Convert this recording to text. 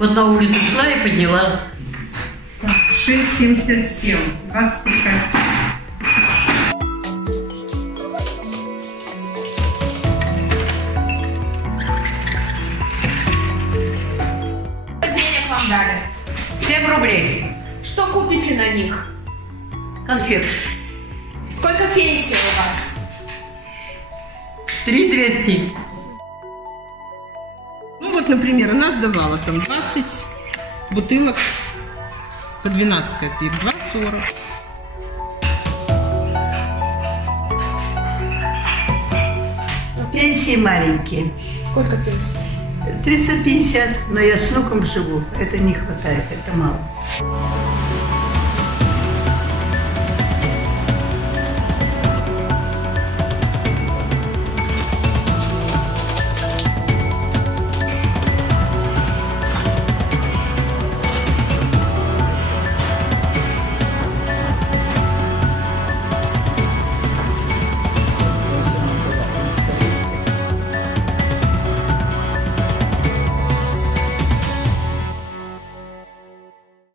Вот на улицу шла и подняла. 6,77, 23 копейки. Денег вам дали? 7 рублей. Что купите на них? Конфет. Сколько пенсий у вас? 3,200. Ну вот, например, она сдавала там 20 бутылок по 12 копеек, 2,40. Пенсии маленькие. Сколько пенсий? 350, но я с внуком живу. Это не хватает, это мало.